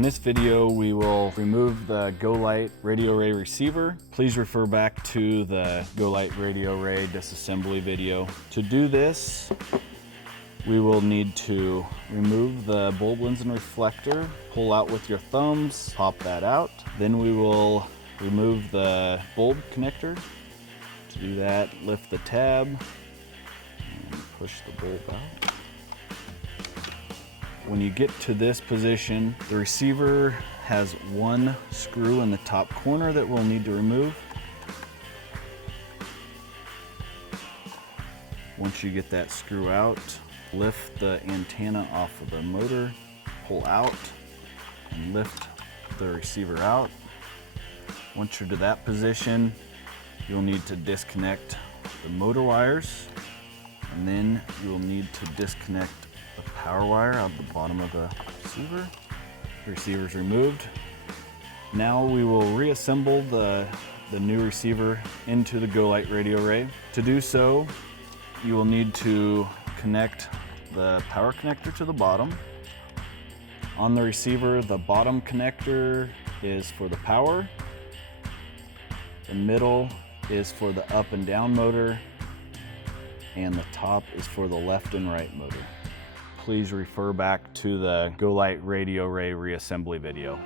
In this video, we will remove the Golight radio array receiver. Please refer back to the Golight radio array disassembly video. To do this, we will need to remove the bulb lens and reflector, pull out with your thumbs, pop that out. Then we will remove the bulb connector. To do that, lift the tab and push the bulb out. When you get to this position, the receiver has one screw in the top corner that we'll need to remove. Once you get that screw out, lift the antenna off of the motor, pull out, and lift the receiver out. Once you're to that position, you'll need to disconnect the motor wires, and then you will need to disconnect the power wire out the bottom of the receiver. The receiver's removed. Now we will reassemble the new receiver into the Golight radio array. To do so, you will need to connect the power connector to the bottom. On the receiver, the bottom connector is for the power. The middle is for the up and down motor, and the top is for the left and right motor. Please refer back to the Golight radio array reassembly video.